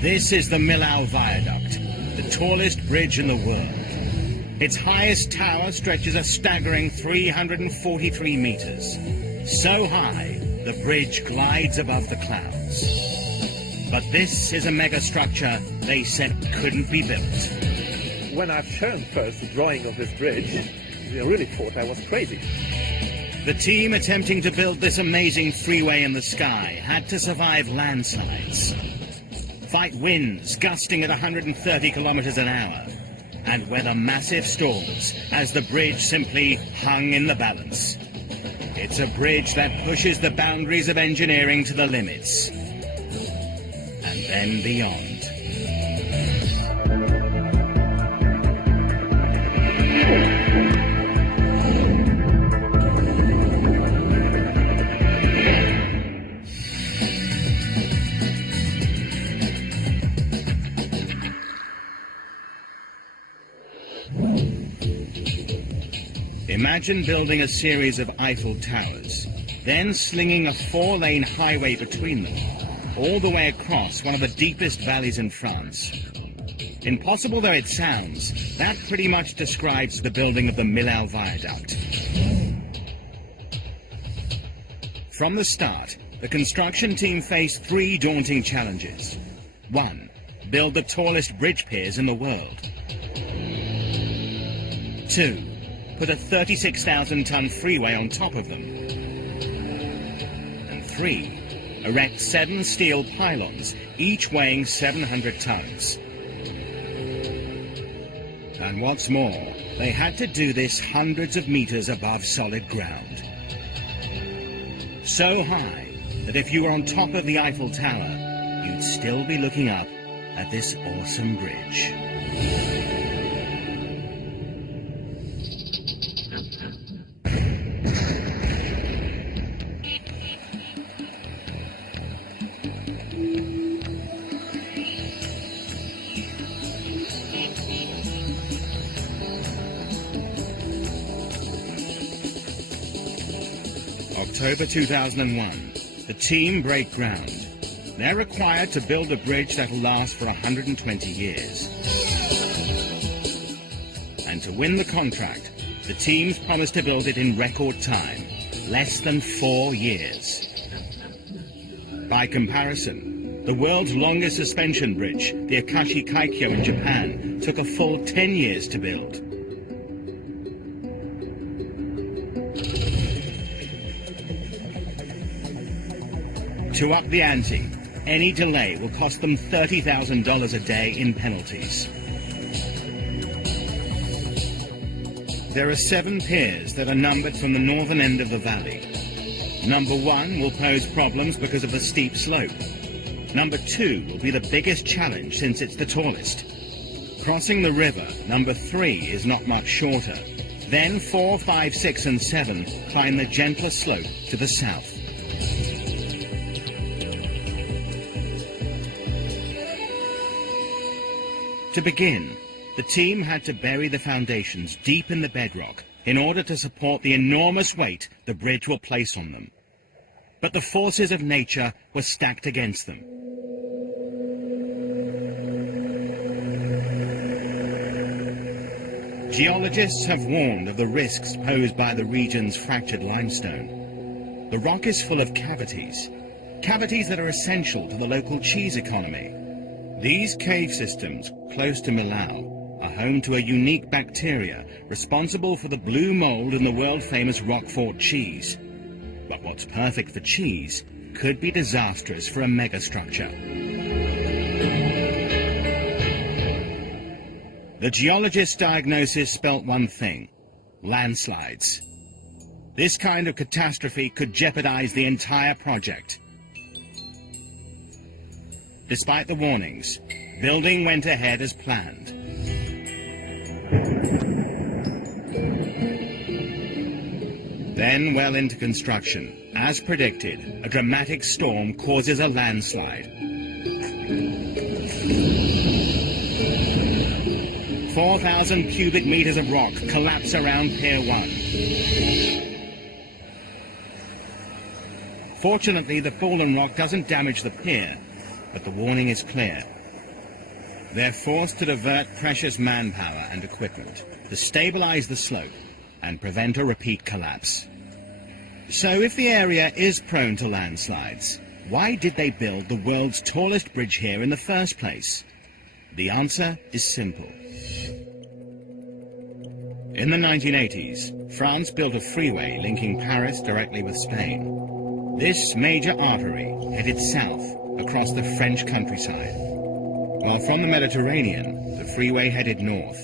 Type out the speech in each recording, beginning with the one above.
This is the Millau Viaduct, the tallest bridge in the world. Its highest tower stretches a staggering 343 meters. So high, the bridge glides above the clouds. But this is a megastructure they said couldn't be built. When I've shown first the drawing of this bridge, they really thought I was crazy. The team attempting to build this amazing freeway in the sky had to survive landslides, fight winds gusting at 130 kilometers an hour, and weather massive storms as the bridge simply hung in the balance. It's a bridge that pushes the boundaries of engineering to the limits, and then beyond. Imagine building a series of Eiffel Towers, then slinging a 4-lane highway between them, all the way across one of the deepest valleys in France. Impossible though it sounds, that pretty much describes the building of the Millau Viaduct. From the start, the construction team faced 3 daunting challenges. 1. Build the tallest bridge piers in the world. 2. Put a 36,000-ton freeway on top of them. And 3. Erect 7 steel pylons, each weighing 700 tons. And what's more, they had to do this hundreds of meters above solid ground. So high that if you were on top of the Eiffel Tower, you'd still be looking up at this awesome bridge. October 2001, the team break ground. They're required to build a bridge that'll last for 120 years. And to win the contract, the teams promised to build it in record time, less than 4 years. By comparison, the world's longest suspension bridge, the Akashi Kaikyo in Japan, took a full 10 years to build. To up the ante, any delay will cost them $30,000 a day in penalties. There are 7 piers that are numbered from the northern end of the valley. Number 1 will pose problems because of the steep slope. Number 2 will be the biggest challenge since it's the tallest. Crossing the river, number 3 is not much shorter. Then 4, 5, 6 and 7 climb the gentler slope to the south. To begin, the team had to bury the foundations deep in the bedrock in order to support the enormous weight the bridge will place on them. But the forces of nature were stacked against them. Geologists have warned of the risks posed by the region's fractured limestone. The rock is full of cavities that are essential to the local cheese economy. These cave systems, close to Millau, are home to a unique bacteria responsible for the blue mold in the world-famous Roquefort cheese. But what's perfect for cheese could be disastrous for a megastructure. The geologist's diagnosis spelt one thing: landslides. This kind of catastrophe could jeopardize the entire project. Despite the warnings, building went ahead as planned. Then, well into construction, as predicted, a dramatic storm causes a landslide. 4,000 cubic meters of rock collapse around Pier 1. Fortunately, the fallen rock doesn't damage the pier, but the warning is clear. They're forced to divert precious manpower and equipment to stabilize the slope and prevent a repeat collapse. So if the area is prone to landslides, why did they build the world's tallest bridge here in the first place? The answer is simple. In the 1980s, France built a freeway linking Paris directly with Spain. This major artery headed south across the French countryside, while from the Mediterranean, the freeway headed north,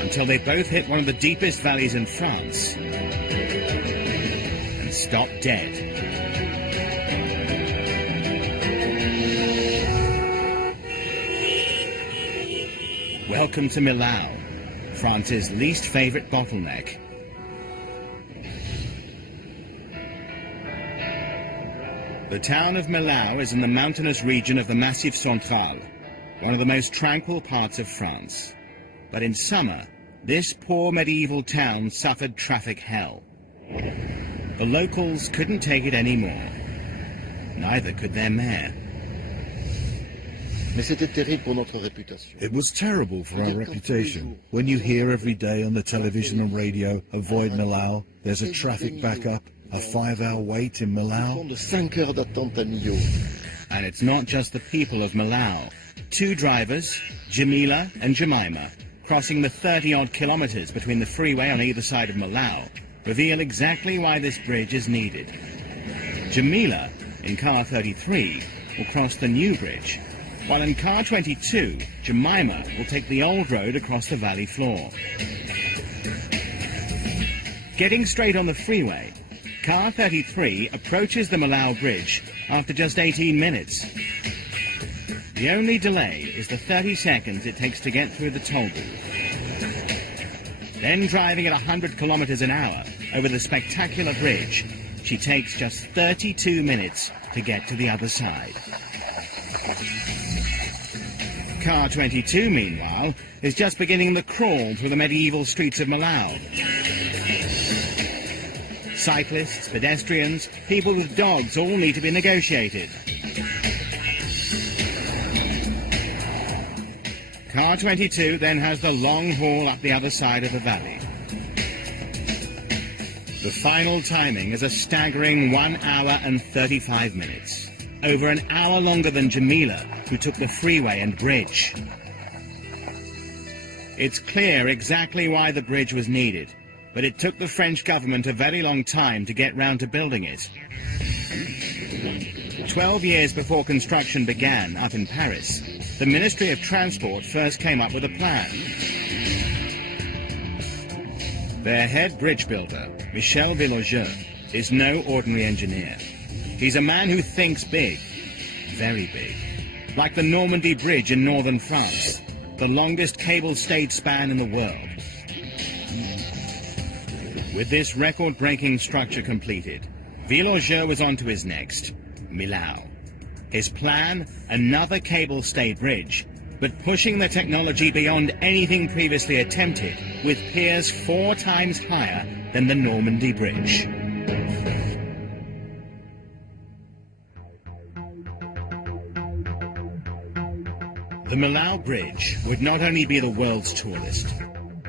until they both hit one of the deepest valleys in France and stopped dead. Welcome to Millau, France's least favorite bottleneck. The town of Millau is in the mountainous region of the Massif Central, one of the most tranquil parts of France. But in summer, this poor medieval town suffered traffic hell. The locals couldn't take it anymore. Neither could their mayor. It was terrible for our reputation. When you hear every day on the television and radio, avoid Millau, there's a traffic backup, a 5-hour wait in Millau. And it's not just the people of Millau. Two drivers, Jamila and Jemima, crossing the 30-odd kilometres between the freeway on either side of Millau, reveal exactly why this bridge is needed. Jamila, in car 33, will cross the new bridge, while in car 22, Jemima will take the old road across the valley floor. Getting straight on the freeway, car 33 approaches the Millau Bridge after just 18 minutes. The only delay is the 30 seconds it takes to get through the toll booth. Then driving at 100 kilometers an hour over the spectacular bridge, she takes just 32 minutes to get to the other side. Car 22, meanwhile, is just beginning the crawl through the medieval streets of Millau. Cyclists, pedestrians, people with dogs all need to be negotiated. Car 22 then has the long haul up the other side of the valley. The final timing is a staggering 1 hour and 35 minutes. Over an hour longer than Jamila, who took the freeway and bridge. It's clear exactly why the bridge was needed, but it took the French government a very long time to get round to building it. 12 years before construction began up in Paris, the Ministry of Transport first came up with a plan. Their head bridge builder, Michel Virlogeux, is no ordinary engineer. He's a man who thinks big, very big, like the Normandy Bridge in northern France, the longest cable-stayed span in the world. With this record-breaking structure completed, Virlogeux was on to his next, Millau. His plan, another cable-stayed bridge, but pushing the technology beyond anything previously attempted, with piers 4 times higher than the Normandy Bridge. The Millau Bridge would not only be the world's tallest,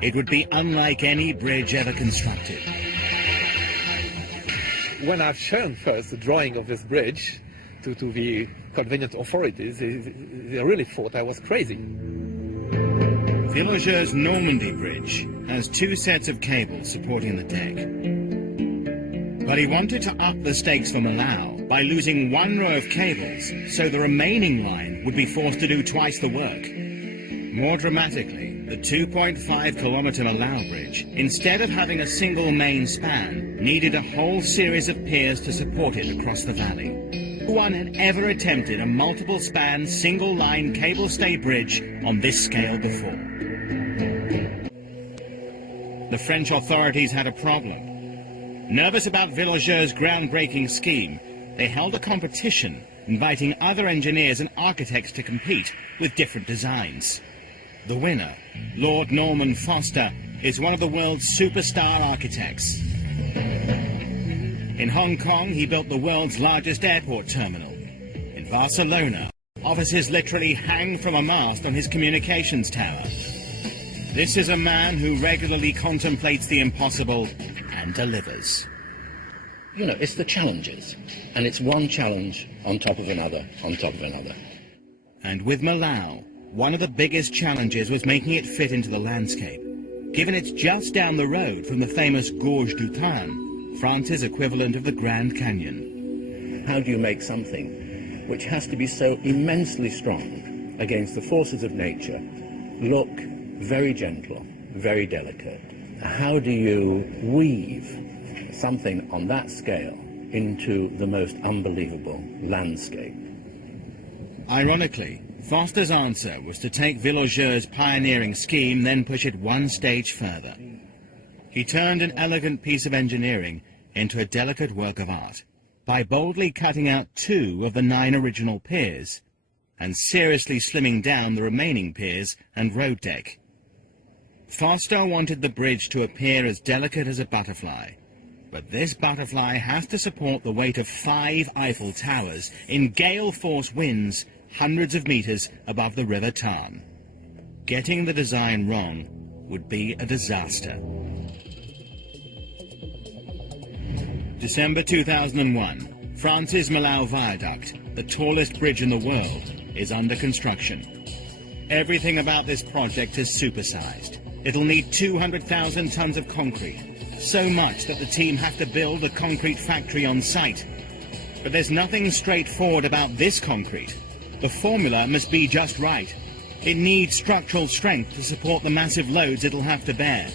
it would be unlike any bridge ever constructed. When I've shown first the drawing of this bridge to the convenient authorities, they really thought I was crazy. Virlogeux's Normandy Bridge has 2 sets of cables supporting the deck. But he wanted to up the stakes for Millau by losing 1 row of cables, so the remaining line would be forced to do twice the work. More dramatically, the 2.5-kilometre Millau Bridge, instead of having a single main span, needed a whole series of piers to support it across the valley. No one had ever attempted a multiple-span, single-line cable-stay bridge on this scale before. The French authorities had a problem. Nervous about Virlogeux's groundbreaking scheme, they held a competition, inviting other engineers and architects to compete with different designs. The winner, Lord Norman Foster, is one of the world's superstar architects. In Hong Kong, he built the world's largest airport terminal. In Barcelona, Officers literally hang from a mast on his communications tower. This is a man who regularly contemplates the impossible and delivers. You know, it's the challenges, and it's one challenge on top of another, on top of another. And with Millau, one of the biggest challenges was making it fit into the landscape, given it's just down the road from the famous Gorge du Tarn, France's equivalent of the Grand Canyon. How do you make something which has to be so immensely strong against the forces of nature look very gentle, very delicate? How do you weave something on that scale into the most unbelievable landscape? Ironically, Foster's answer was to take Virlogeux's pioneering scheme, then push it one stage further. He turned an elegant piece of engineering into a delicate work of art by boldly cutting out 2 of the 9 original piers and seriously slimming down the remaining piers and road deck. Foster wanted the bridge to appear as delicate as a butterfly, but this butterfly has to support the weight of 5 Eiffel Towers in gale-force winds hundreds of meters above the River Tarn. Getting the design wrong would be a disaster. December 2001, France's Millau Viaduct, the tallest bridge in the world, is under construction. Everything about this project is supersized. It'll need 200,000 tons of concrete, so much that the team have to build a concrete factory on site. But there's nothing straightforward about this concrete. The formula must be just right. It needs structural strength to support the massive loads it'll have to bear.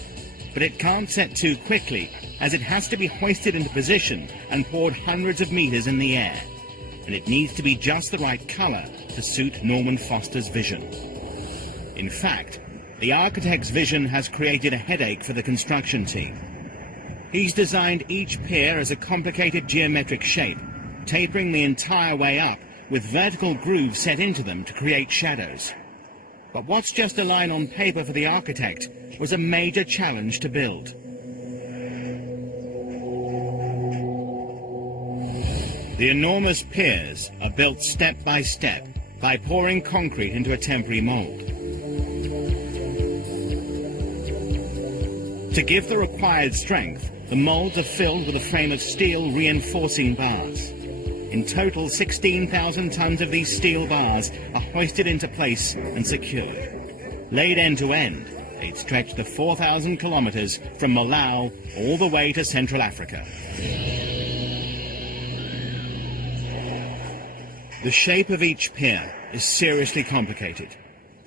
But it can't set too quickly, as it has to be hoisted into position and poured hundreds of meters in the air. And it needs to be just the right color to suit Norman Foster's vision. In fact, the architect's vision has created a headache for the construction team. He's designed each pier as a complicated geometric shape, tapering the entire way up with vertical grooves set into them to create shadows. But what's just a line on paper for the architect was a major challenge to build. The enormous piers are built step by step by pouring concrete into a temporary mold. To give the required strength, the molds are filled with a frame of steel reinforcing bars. In total, 16,000 tons of these steel bars are hoisted into place and secured. Laid end to end, they'd stretch the 4,000 kilometres from Millau all the way to Central Africa. The shape of each pier is seriously complicated.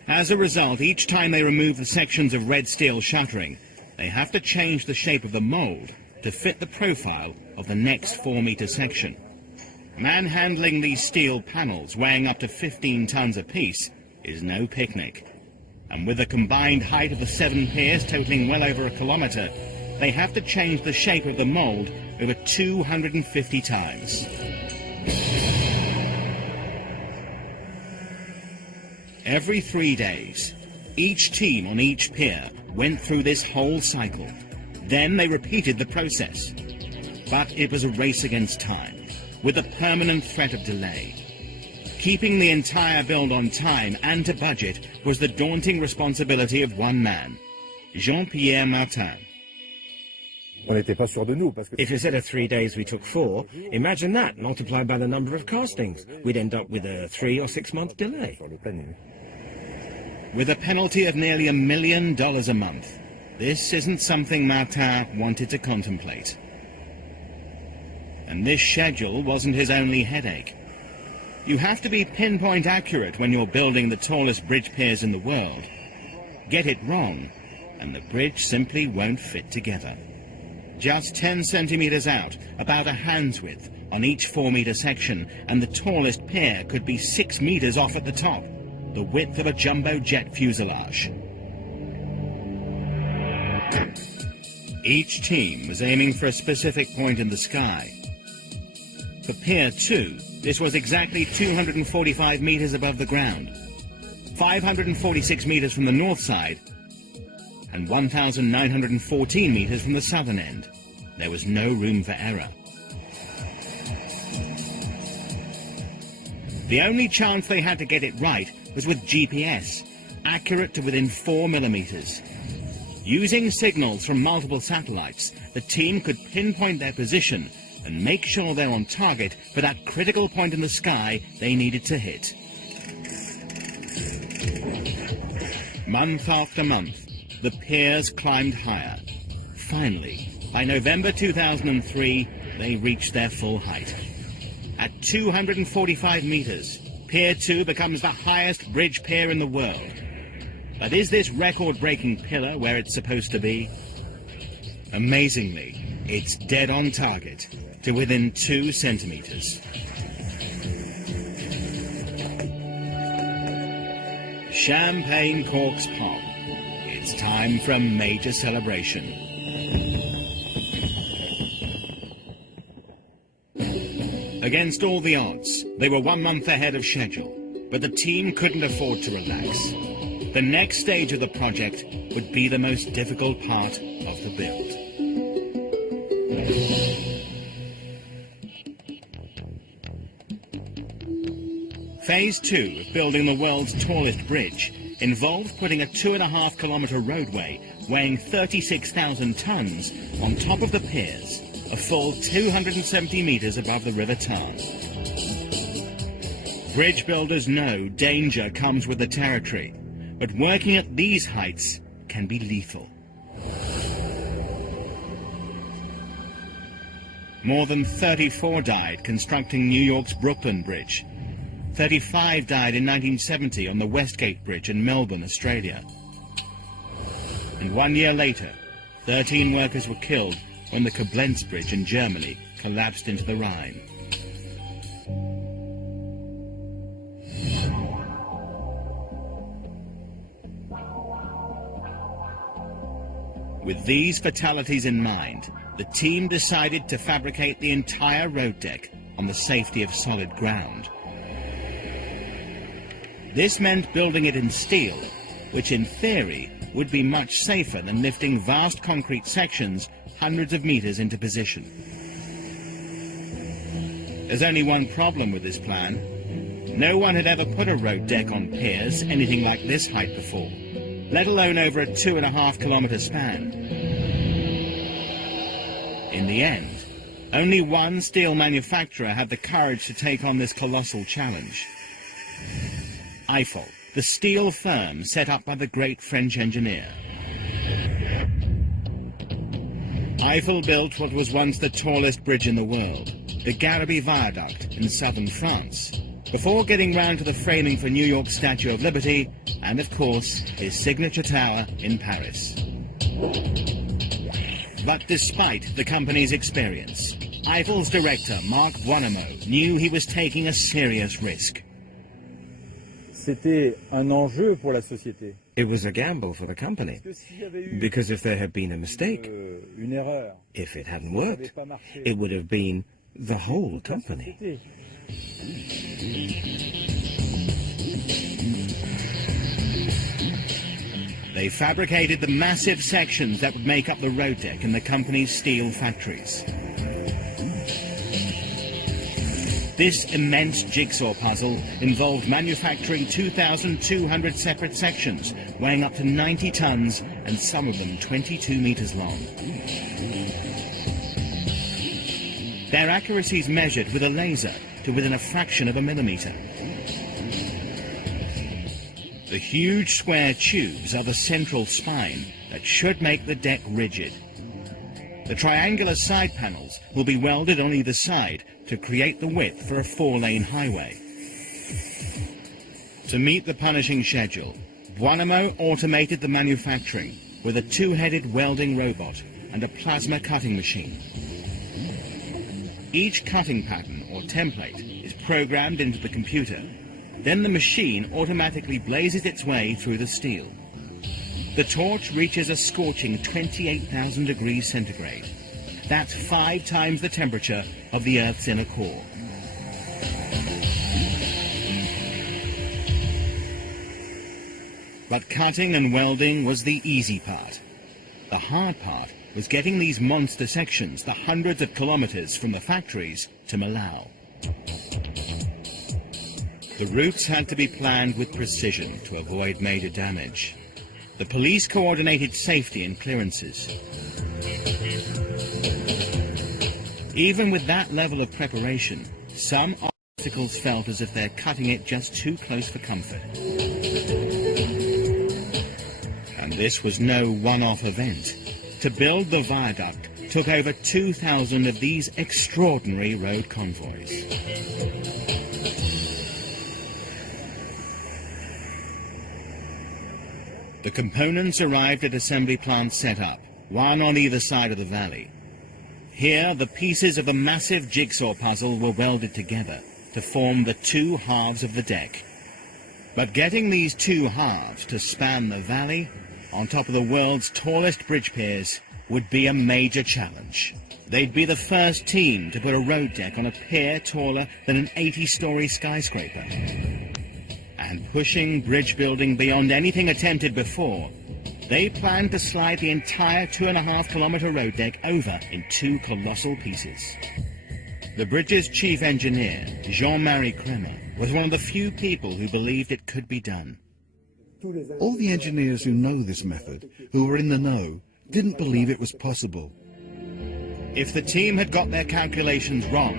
As a result, each time they remove the sections of red steel shuttering, they have to change the shape of the mould to fit the profile of the next 4-metre section. Manhandling these steel panels, weighing up to 15 tons apiece, is no picnic. And with the combined height of the 7 piers totaling well over a kilometre, they have to change the shape of the mould over 250 times. Every 3 days, each team on each pier went through this whole cycle. Then they repeated the process. But it was a race against time, with a permanent threat of delay. Keeping the entire build on time and to budget was the daunting responsibility of one man, Jean-Pierre Martin. If instead of 3 days we took 4, imagine that multiplied by the number of castings. We'd end up with a 3 or 6 month delay. With a penalty of nearly $1 million a month, this isn't something Martin wanted to contemplate. And this schedule wasn't his only headache. You have to be pinpoint accurate when you're building the tallest bridge piers in the world. Get it wrong, and the bridge simply won't fit together. Just 10 centimeters out, about a hand's width, on each 4-meter section, and the tallest pier could be 6 meters off at the top, the width of a jumbo jet fuselage. Each team was aiming for a specific point in the sky. For Pier 2, this was exactly 245 meters above the ground, 546 meters from the north side, and 1,914 meters from the southern end. There was no room for error. The only chance they had to get it right was with GPS, accurate to within 4 millimeters. Using signals from multiple satellites, the team could pinpoint their position and make sure they're on target for that critical point in the sky they needed to hit. Month after month, the piers climbed higher. Finally, by November 2003, they reached their full height. At 245 meters, Pier 2 becomes the highest bridge pier in the world. But is this record-breaking pillar where it's supposed to be? Amazingly, it's dead on target, to within 2 centimeters. Champagne corks pop. It's time for a major celebration. Against all the odds, they were 1 month ahead of schedule, but the team couldn't afford to relax. The next stage of the project would be the most difficult part of the build. Phase 2 of building the world's tallest bridge involved putting a 2.5 kilometer roadway weighing 36,000 tons on top of the piers, a full 270 meters above the River Tarn. Bridge builders know danger comes with the territory, but working at these heights can be lethal. More than 34 died constructing New York's Brooklyn Bridge. 35 died in 1970 on the Westgate Bridge in Melbourne, Australia. And 1 year later, 13 workers were killed when the Koblenz Bridge in Germany collapsed into the Rhine. With these fatalities in mind, the team decided to fabricate the entire road deck on the safety of solid ground. This meant building it in steel, which in theory would be much safer than lifting vast concrete sections hundreds of meters into position. There's only one problem with this plan. No one had ever put a road deck on piers anything like this height before, let alone over a 2.5 kilometer span. In the end, only one steel manufacturer had the courage to take on this colossal challenge. Eiffel, the steel firm set up by the great French engineer. Eiffel built what was once the tallest bridge in the world, the Millau Viaduct in southern France, before getting round to the framing for New York's Statue of Liberty and, of course, his signature tower in Paris. But despite the company's experience, Eiffel's director, Marc Buonamo, knew he was taking a serious risk. C'était un enjeu pour la société. It was a gamble for the company, because if there had been a mistake, Une erreur. if it hadn't worked, it would have been the whole company. They fabricated the massive sections that would make up the road deck in the company's steel factories. This immense jigsaw puzzle involved manufacturing 2,200 separate sections, weighing up to 90 tons, and some of them 22 meters long. Their accuracy is measured with a laser to within a fraction of a millimeter. The huge square tubes are the central spine that should make the deck rigid. The triangular side panels will be welded on either side to create the width for a 4-lane highway. To meet the punishing schedule, Buonamo automated the manufacturing with a 2-headed welding robot and a plasma cutting machine. Each cutting pattern or template is programmed into the computer. Then the machine automatically blazes its way through the steel. The torch reaches a scorching 28,000 degrees centigrade. That's 5 times the temperature of the Earth's inner core. But cutting and welding was the easy part. The hard part was getting these monster sections the hundreds of kilometers from the factories to Millau. The routes had to be planned with precision to avoid major damage. The police coordinated safety and clearances. Even with that level of preparation, some obstacles felt as if they're cutting it just too close for comfort. And this was no one-off event. To build the viaduct took over 2,000 of these extraordinary road convoys. The components arrived at assembly plants set up, one on either side of the valley. Here, the pieces of the massive jigsaw puzzle were welded together to form the two halves of the deck. But getting these two halves to span the valley on top of the world's tallest bridge piers would be a major challenge. They'd be the first team to put a road deck on a pier taller than an 80-story skyscraper. And pushing bridge building beyond anything attempted before, they planned to slide the entire 2.5-kilometre road deck over in two colossal pieces. The bridge's chief engineer, Jean-Marie Kremer, was one of the few people who believed it could be done. All the engineers who know this method, who were in the know, didn't believe it was possible. If the team had got their calculations wrong,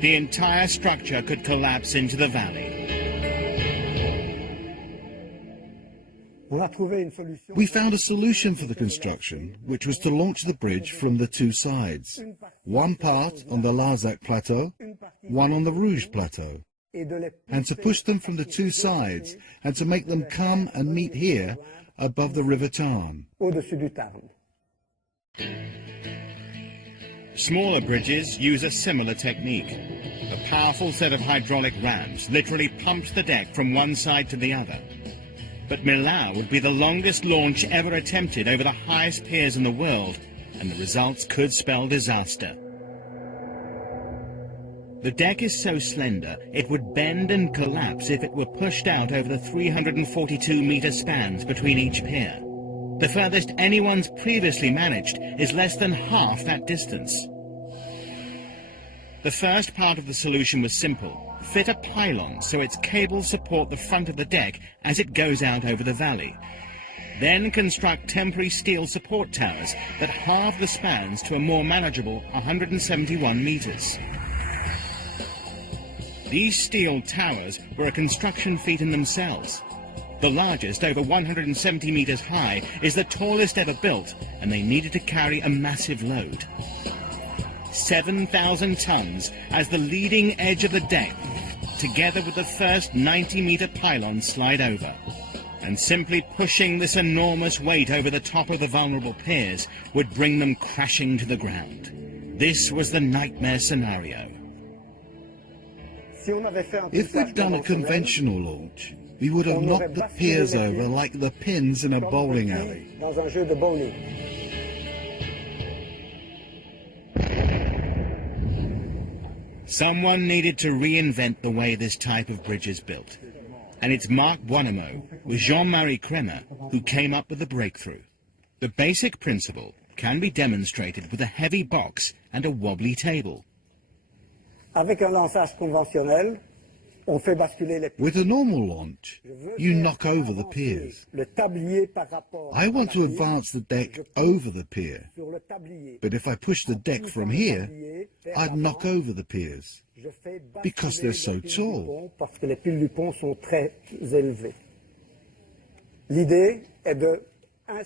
the entire structure could collapse into the valley. We found a solution for the construction, which was to launch the bridge from the two sides. One part on the Larzac plateau, one on the Rouge plateau. And to push them from the two sides, and to make them come and meet here, above the river Tarn. Smaller bridges use a similar technique. A powerful set of hydraulic rams literally pumps the deck from one side to the other. But Millau would be the longest launch ever attempted over the highest piers in the world, and the results could spell disaster. The deck is so slender, it would bend and collapse if it were pushed out over the 342-metre spans between each pier. The furthest anyone's previously managed is less than half that distance. The first part of the solution was simple. Fit a pylon so its cables support the front of the deck as it goes out over the valley. Then construct temporary steel support towers that halve the spans to a more manageable 171 metres. These steel towers were a construction feat in themselves. The largest, over 170 metres high, is the tallest ever built, and they needed to carry a massive load. 7,000 tons as the leading edge of the deck, together with the first 90-metre pylon slide over. And simply pushing this enormous weight over the top of the vulnerable piers would bring them crashing to the ground. This was the nightmare scenario. If we'd done a conventional launch, we would have knocked the piers over like the pins in a bowling alley. Someone needed to reinvent the way this type of bridge is built. And it's Marc Bonnemeau with Jean-Marie Kremer who came up with the breakthrough. The basic principle can be demonstrated with a heavy box and a wobbly table. With a normal launch, you knock over the piers. I want to advance the deck over the pier, but if I push the deck from here, I'd knock over the piers, because they're so tall.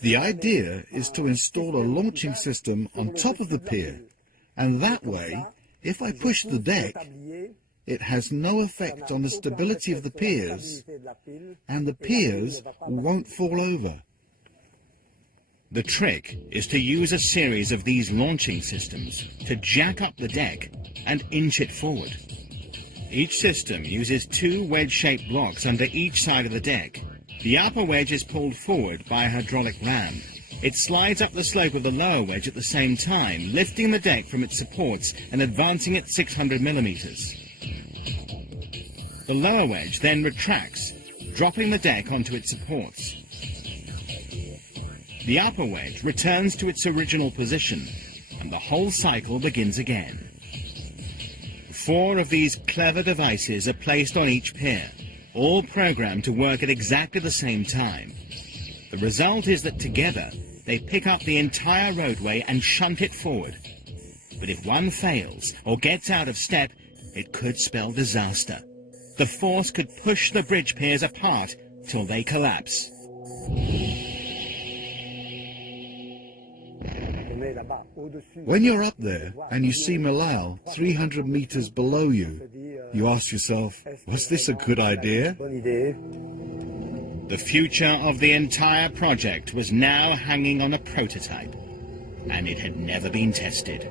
The idea is to install a launching system on top of the pier, and that way, if I push the deck, it has no effect on the stability of the piers, and the piers won't fall over. The trick is to use a series of these launching systems to jack up the deck and inch it forward. Each system uses two wedge-shaped blocks under each side of the deck. The upper wedge is pulled forward by a hydraulic ram. It slides up the slope of the lower wedge at the same time, lifting the deck from its supports and advancing it 600 millimeters. The lower wedge then retracts, dropping the deck onto its supports. The upper wedge returns to its original position, and the whole cycle begins again. 4 of these clever devices are placed on each pier, all programmed to work at exactly the same time. The result is that together, they pick up the entire roadway and shunt it forward. But if one fails or gets out of step, it could spell disaster. The force could push the bridge piers apart till they collapse. When you're up there and you see Millau 300 meters below you, you ask yourself, was this a good idea? The future of the entire project was now hanging on a prototype, and it had never been tested.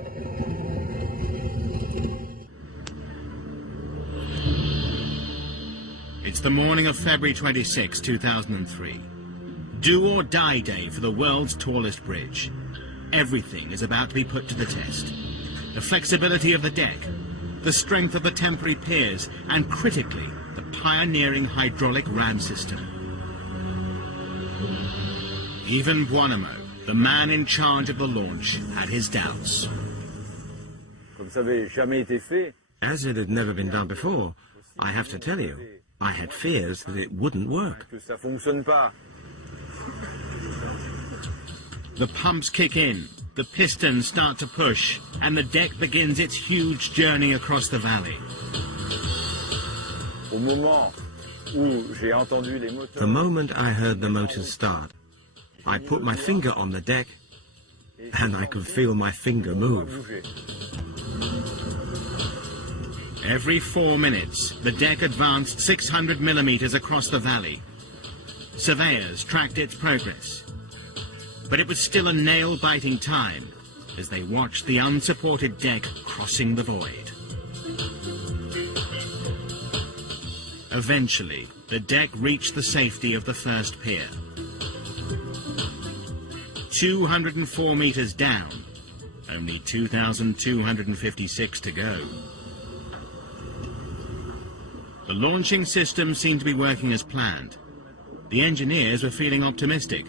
It's the morning of February 26, 2003. Do or die day for the world's tallest bridge. Everything is about to be put to the test. The flexibility of the deck, the strength of the temporary piers, and critically, the pioneering hydraulic ram system. Even Buonamo, the man in charge of the launch, had his doubts. As it had never been done before, I have to tell you, I had fears that it wouldn't work. The pumps kick in, the pistons start to push, and the deck begins its huge journey across the valley. The moment I heard the motors start, I put my finger on the deck, and I could feel my finger move. Every 4 minutes, the deck advanced 600 millimeters across the valley. Surveyors tracked its progress. But it was still a nail-biting time as they watched the unsupported deck crossing the void. Eventually, the deck reached the safety of the first pier. 204 meters down, only 2,256 to go. The launching system seemed to be working as planned. The engineers were feeling optimistic.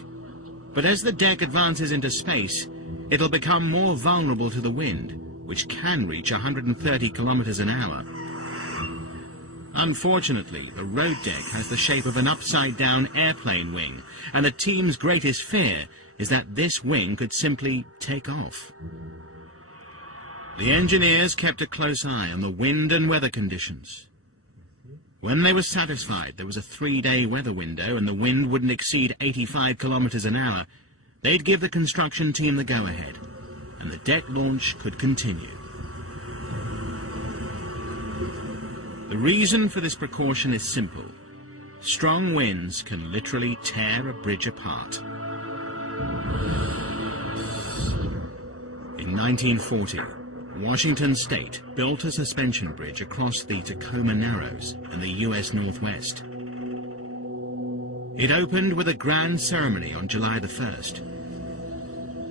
But as the deck advances into space, it'll become more vulnerable to the wind, which can reach 130 kilometers an hour. Unfortunately, the road deck has the shape of an upside-down airplane wing, and the team's greatest fear is that this wing could simply take off. The engineers kept a close eye on the wind and weather conditions. When they were satisfied there was a 3-day weather window and the wind wouldn't exceed 85 kilometers an hour, they'd give the construction team the go-ahead, and the deck launch could continue. The reason for this precaution is simple. Strong winds can literally tear a bridge apart. In 1940, Washington State built a suspension bridge across the Tacoma Narrows in the U.S. Northwest. It opened with a grand ceremony on July the 1st.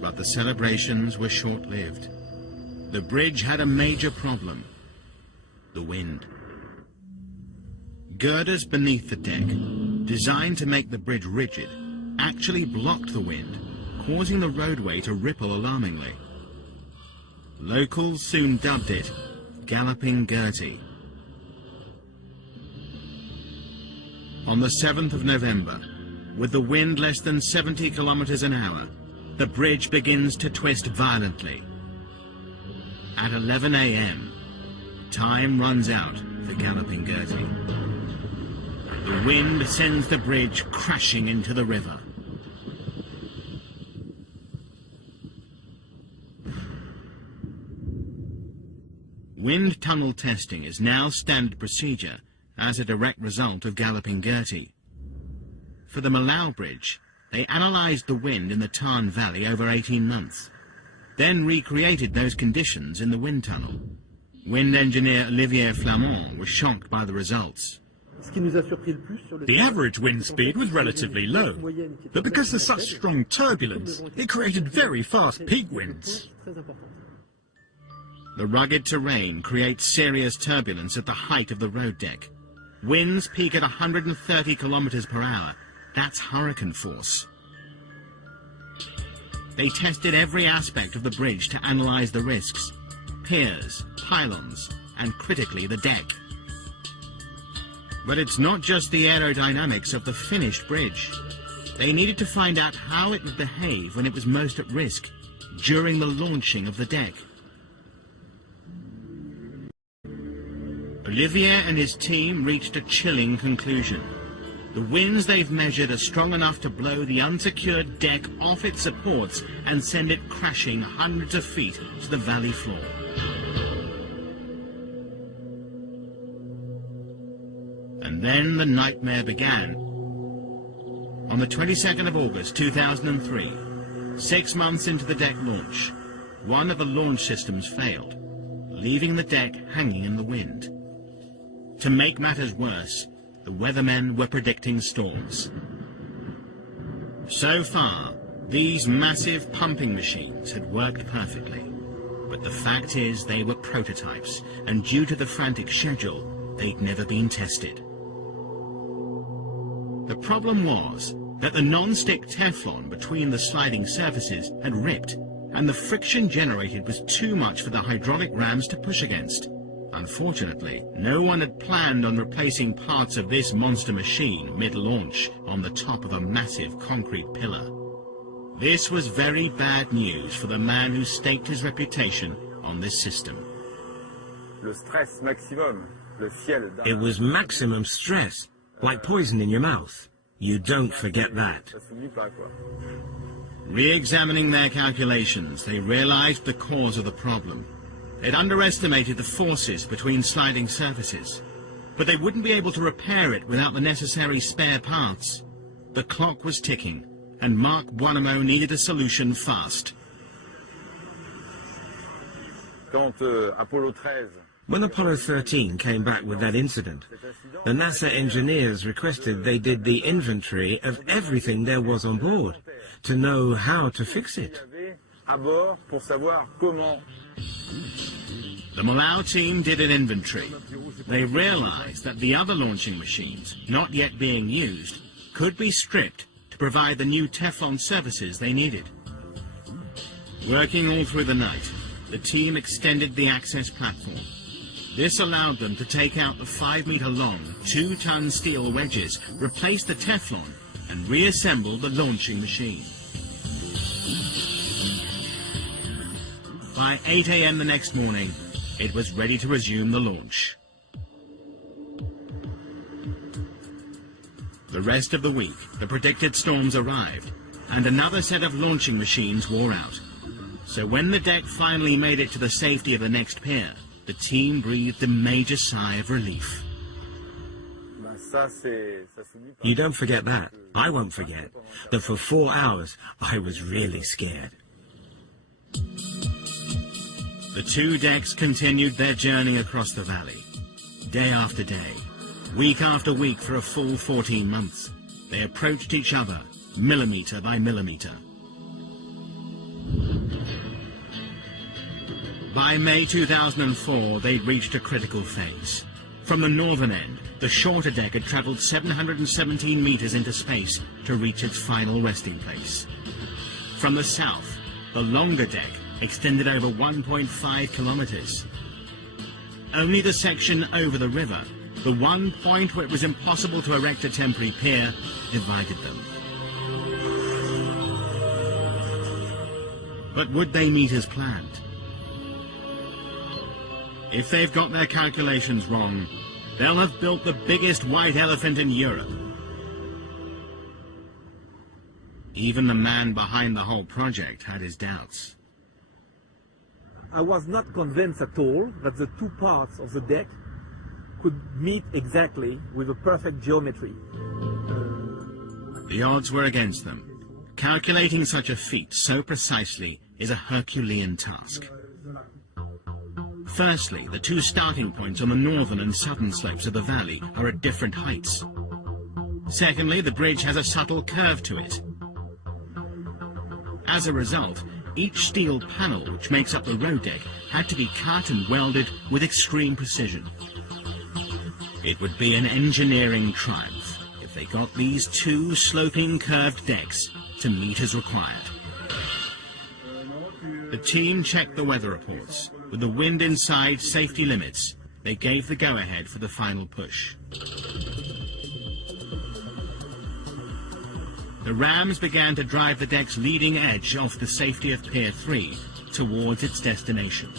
But the celebrations were short-lived. The bridge had a major problem: the wind. Girders beneath the deck, designed to make the bridge rigid, actually blocked the wind, causing the roadway to ripple alarmingly. Locals soon dubbed it Galloping Gertie. On the 7th of November, with the wind less than 70 kilometers an hour, the bridge begins to twist violently. At 11 a.m., time runs out for Galloping Gertie. The wind sends the bridge crashing into the river. Wind tunnel testing is now standard procedure as a direct result of Galloping Gertie. For the Millau Bridge, they analysed the wind in the Tarn Valley over 18 months, then recreated those conditions in the wind tunnel. Wind engineer Olivier Flamand was shocked by the results. The average wind speed was relatively low, but because there's such strong turbulence, it created very fast peak winds. The rugged terrain creates serious turbulence at the height of the road deck. Winds peak at 130 kilometers per hour. That's hurricane force. They tested every aspect of the bridge to analyze the risks: piers, pylons, and critically the deck. But it's not just the aerodynamics of the finished bridge. They needed to find out how it would behave when it was most at risk, during the launching of the deck. Olivier and his team reached a chilling conclusion. The winds they've measured are strong enough to blow the unsecured deck off its supports and send it crashing hundreds of feet to the valley floor. And then the nightmare began. On the 22nd of August 2003, 6 months into the deck launch, one of the launch systems failed, leaving the deck hanging in the wind. To make matters worse, the weathermen were predicting storms. So far, these massive pumping machines had worked perfectly. But the fact is they were prototypes, and due to the frantic schedule, they'd never been tested. The problem was that the non-stick Teflon between the sliding surfaces had ripped, and the friction generated was too much for the hydraulic rams to push against. Unfortunately, no one had planned on replacing parts of this monster machine mid-launch on the top of a massive concrete pillar. This was very bad news for the man who staked his reputation on this system. It was maximum stress, like poison in your mouth. You don't forget that. Re-examining their calculations, they realized the cause of the problem. They'd underestimated the forces between sliding surfaces, but they wouldn't be able to repair it without the necessary spare parts. The clock was ticking, and Marc Buonamo needed a solution fast. When Apollo 13 came back with that incident, the NASA engineers requested they did the inventory of everything there was on board to know how to fix it. The Millau team did an inventory. They realized that the other launching machines, not yet being used, could be stripped to provide the new Teflon surfaces they needed. Working all through the night, the team extended the access platform. This allowed them to take out the 5-meter-long, 2-ton steel wedges, replace the Teflon, and reassemble the launching machine. By 8 a.m. the next morning, it was ready to resume the launch. The rest of the week, the predicted storms arrived, and another set of launching machines wore out. So when the deck finally made it to the safety of the next pier, the team breathed a major sigh of relief. You don't forget that. I won't forget that for 4 hours I was really scared. The two decks continued their journey across the valley. Day after day, week after week for a full 14 months, they approached each other, millimeter by millimeter. By May 2004, they'd reached a critical phase. From the northern end, the shorter deck had travelled 717 meters into space to reach its final resting place. From the south, the longer deck extended over 1.5 kilometres. Only the section over the river, the one point where it was impossible to erect a temporary pier, divided them. But would they meet as planned? If they've got their calculations wrong, they'll have built the biggest white elephant in Europe. Even the man behind the whole project had his doubts. I was not convinced at all that the two parts of the deck could meet exactly with a perfect geometry. The odds were against them. Calculating such a feat so precisely is a Herculean task. Firstly, the two starting points on the northern and southern slopes of the valley are at different heights. Secondly, the bridge has a subtle curve to it. As a result, each steel panel which makes up the road deck had to be cut and welded with extreme precision. It would be an engineering triumph if they got these two sloping curved decks to meet as required. The team checked the weather reports. With the wind inside safety limits, they gave the go-ahead for the final push. the rams began to drive the deck's leading edge off the safety of Pier 3 towards its destination.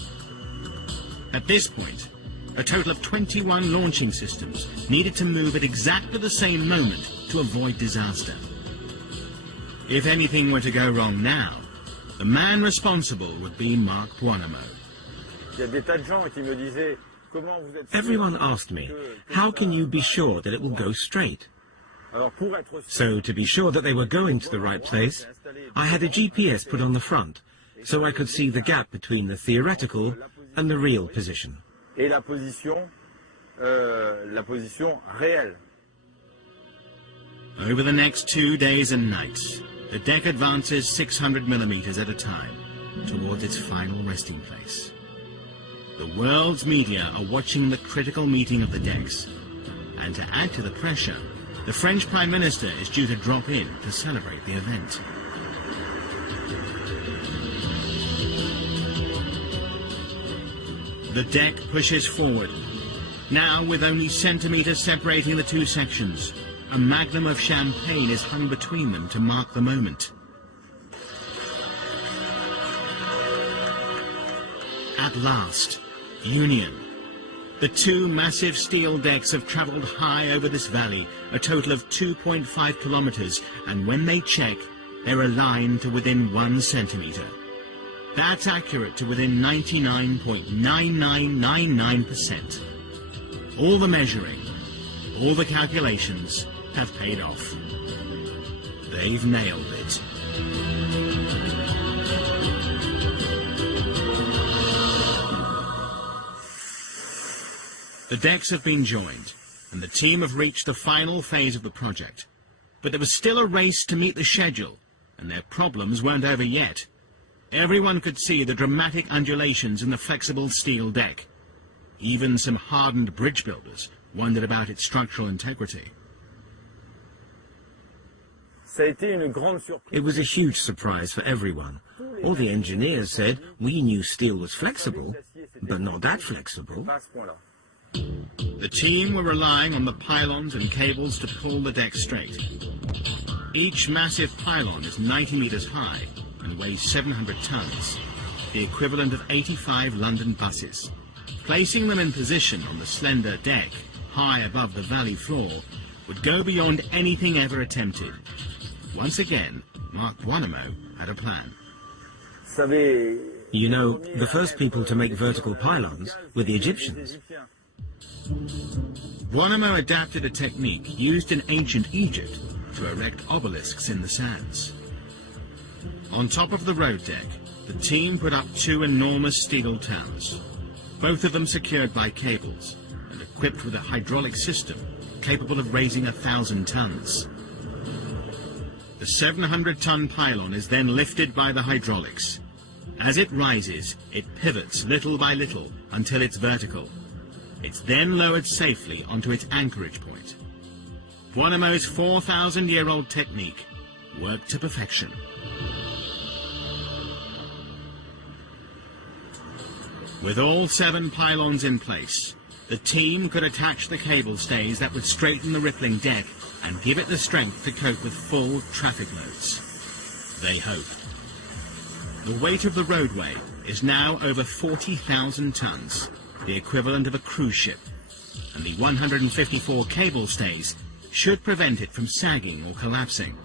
At this point, a total of 21 launching systems needed to move at exactly the same moment to avoid disaster. If anything were to go wrong now, the man responsible would be Marc Buonamo. Everyone asked me, how can you be sure that it will go straight? So to be sure that they were going to the right place, I had a GPS put on the front, so I could see the gap between the theoretical and the real position. Over the next 2 days and nights, the deck advances 600 millimeters at a time towards its final resting place. The world's media are watching the critical meeting of the decks, and to add to the pressure, the French Prime Minister is due to drop in to celebrate the event. The deck pushes forward, now with only centimeters separating the two sections. A magnum of champagne is hung between them to mark the moment. At last, union. The two massive steel decks have travelled high over this valley, a total of 2.5 kilometres, and when they check, they're aligned to within 1 centimetre. That's accurate to within 99.9999%. All the measuring, all the calculations have paid off. They've nailed it. The decks have been joined, and the team have reached the final phase of the project. But there was still a race to meet the schedule, and their problems weren't over yet. Everyone could see the dramatic undulations in the flexible steel deck. Even some hardened bridge builders wondered about its structural integrity. It was a huge surprise for everyone. All the engineers said, we knew steel was flexible, but not that flexible. The team were relying on the pylons and cables to pull the deck straight. Each massive pylon is 90 meters high and weighs 700 tons, the equivalent of 85 London buses. Placing them in position on the slender deck, high above the valley floor, would go beyond anything ever attempted. Once again, Marc Buonamo had a plan. You know, the first people to make vertical pylons were the Egyptians. Buonamo adapted a technique used in ancient Egypt to erect obelisks in the sands. On top of the road deck, the team put up 2 enormous steel towers, both of them secured by cables and equipped with a hydraulic system capable of raising 1,000 tons. The 700-ton pylon is then lifted by the hydraulics. As it rises, it pivots little by little until it's vertical. It's then lowered safely onto its anchorage point. Buonamo's 4,000-year-old technique worked to perfection. With all 7 pylons in place, the team could attach the cable stays that would straighten the rippling deck and give it the strength to cope with full traffic loads. They hoped. The weight of the roadway is now over 40,000 tons, the equivalent of a cruise ship, and the 154 cable stays should prevent it from sagging or collapsing.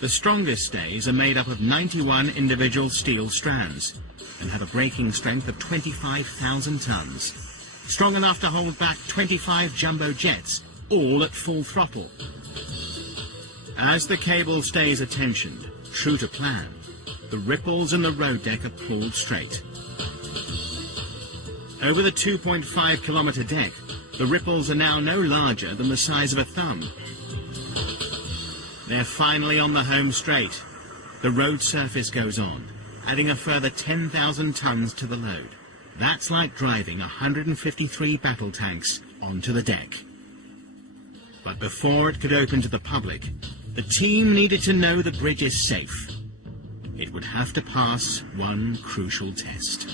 The strongest stays are made up of 91 individual steel strands and have a braking strength of 25,000 tons, strong enough to hold back 25 jumbo jets, all at full throttle. As the cable stays are tensioned, true to plan, the ripples in the road deck are pulled straight. Over the 2.5-kilometre deck, the ripples are now no larger than the size of a thumb. They're finally on the home straight. The road surface goes on, adding a further 10,000 tons to the load. That's like driving 153 battle tanks onto the deck. But before it could open to the public, the team needed to know the bridge is safe. It would have to pass one crucial test.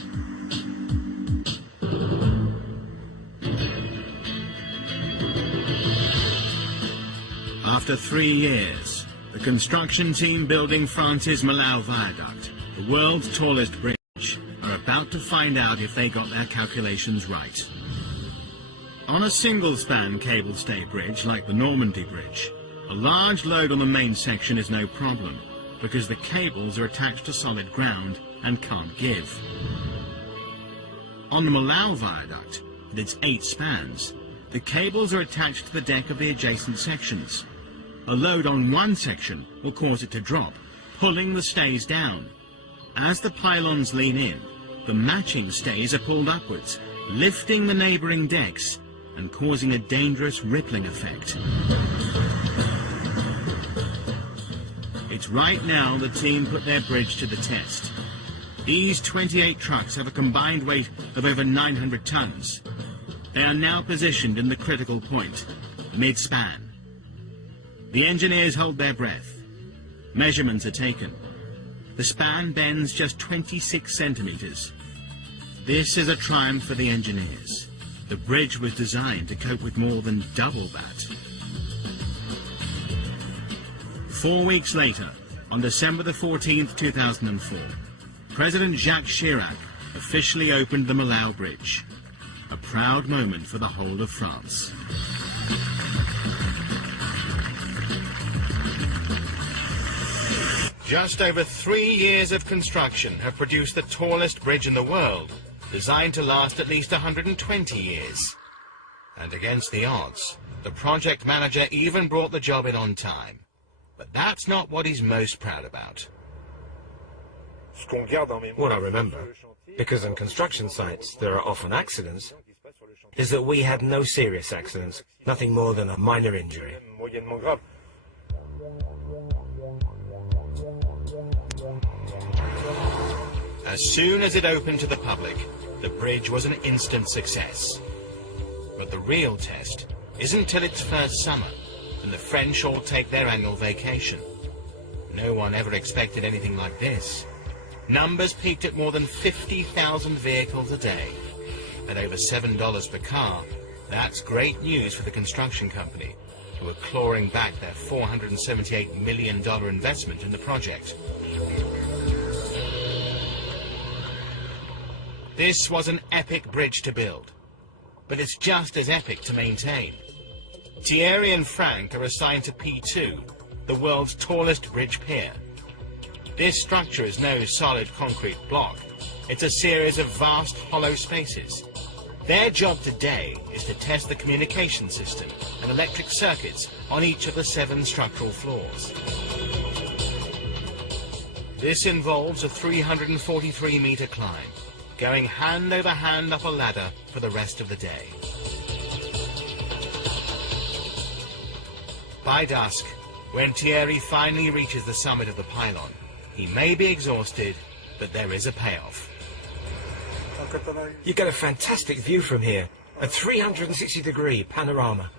After 3 years, the construction team building France's Millau Viaduct, the world's tallest bridge, are about to find out if they got their calculations right. On a single-span cable-stay bridge like the Normandy Bridge, a large load on the main section is no problem, because the cables are attached to solid ground and can't give. On the Millau Viaduct, with its 8 spans, the cables are attached to the deck of the adjacent sections. A load on one section will cause it to drop, pulling the stays down. As the pylons lean in, the matching stays are pulled upwards, lifting the neighbouring decks and causing a dangerous rippling effect. It's right now the team put their bridge to the test. These 28 trucks have a combined weight of over 900 tons. They are now positioned in the critical point, mid-span. The engineers hold their breath. Measurements are taken. The span bends just 26 centimetres. This is a triumph for the engineers. The bridge was designed to cope with more than double that. 4 weeks later, on December the 14th, 2004, President Jacques Chirac officially opened the Millau Bridge. A proud moment for the whole of France. Just over 3 years of construction have produced the tallest bridge in the world, designed to last at least 120 years. And against the odds, the project manager even brought the job in on time. But that's not what he's most proud about. What I remember, because on construction sites there are often accidents, is that we had no serious accidents, nothing more than a minor injury. As soon as it opened to the public, the bridge was an instant success. But the real test isn't till its first summer, and the French all take their annual vacation. No one ever expected anything like this. Numbers peaked at more than 50,000 vehicles a day. At over $7 per car, that's great news for the construction company, who are clawing back their $478 million investment in the project. This was an epic bridge to build, but it's just as epic to maintain. Thierry and Frank are assigned to P2, the world's tallest bridge pier. This structure is no solid concrete block. It's a series of vast hollow spaces. Their job today is to test the communication system and electric circuits on each of the 7 structural floors. This involves a 343-metre climb, going hand over hand up a ladder for the rest of the day. By dusk, when Thierry finally reaches the summit of the pylon, he may be exhausted, but there is a payoff. You get a fantastic view from here, a 360-degree panorama.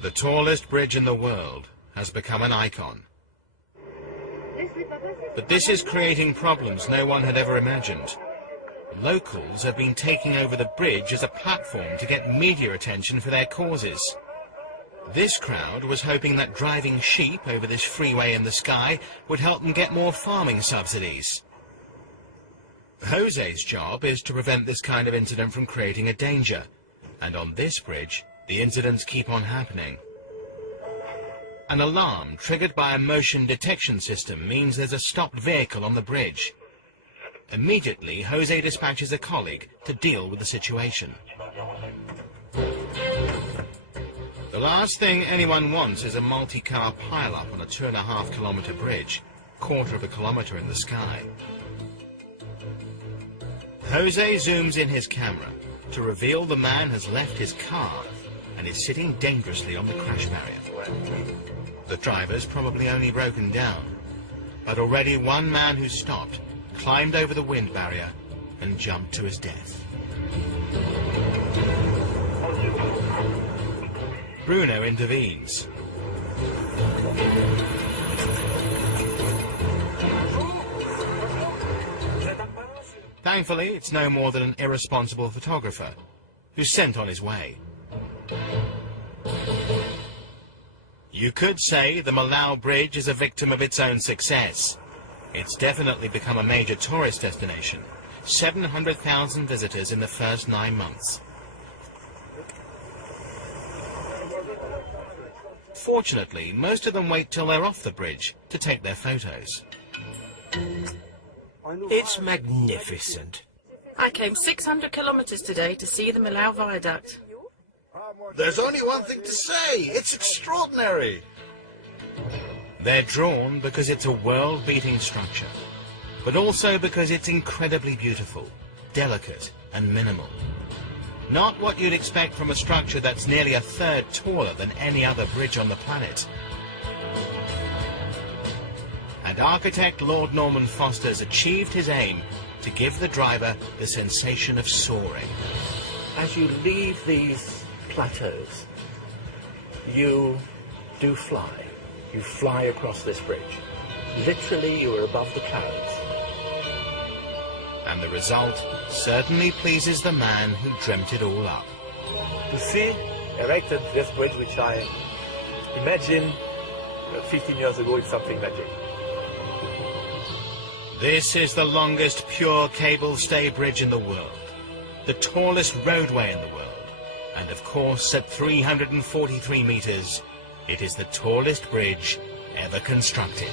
The tallest bridge in the world has become an icon. But this is creating problems no one had ever imagined. Locals have been taking over the bridge as a platform to get media attention for their causes. This crowd was hoping that driving sheep over this freeway in the sky would help them get more farming subsidies. José's job is to prevent this kind of incident from creating a danger, and on this bridge, the incidents keep on happening. An alarm triggered by a motion detection system means there's a stopped vehicle on the bridge. Immediately, José dispatches a colleague to deal with the situation. The last thing anyone wants is a multi-car pile-up on a 2.5-kilometre bridge, quarter of a kilometre in the sky. José zooms in his camera to reveal the man has left his car and is sitting dangerously on the crash barrier. The driver's probably only broken down, but already one man who stopped climbed over the wind barrier and jumped to his death. Bruno intervenes. Thankfully, it's no more than an irresponsible photographer who's sent on his way. You could say the Millau Bridge is a victim of its own success. It's definitely become a major tourist destination. 700,000 visitors in the first 9 months. Fortunately, most of them wait till they're off the bridge to take their photos. It's magnificent. I came 600 kilometres today to see the Millau Viaduct. There's only one thing to say. It's extraordinary. They're drawn because it's a world-beating structure, but also because it's incredibly beautiful, delicate and minimal. Not what you'd expect from a structure that's nearly a third taller than any other bridge on the planet. And architect Lord Norman Foster's achieved his aim to give the driver the sensation of soaring. As you leave these plateaus, you do fly. You fly across this bridge. Literally, you are above the clouds. And the result certainly pleases the man who dreamt it all up. To see erected this bridge, which I imagined 15 years ago, it's something magic. This is the longest pure cable stay bridge in the world, the tallest roadway in the world, and of course at 343 meters, it is the tallest bridge ever constructed.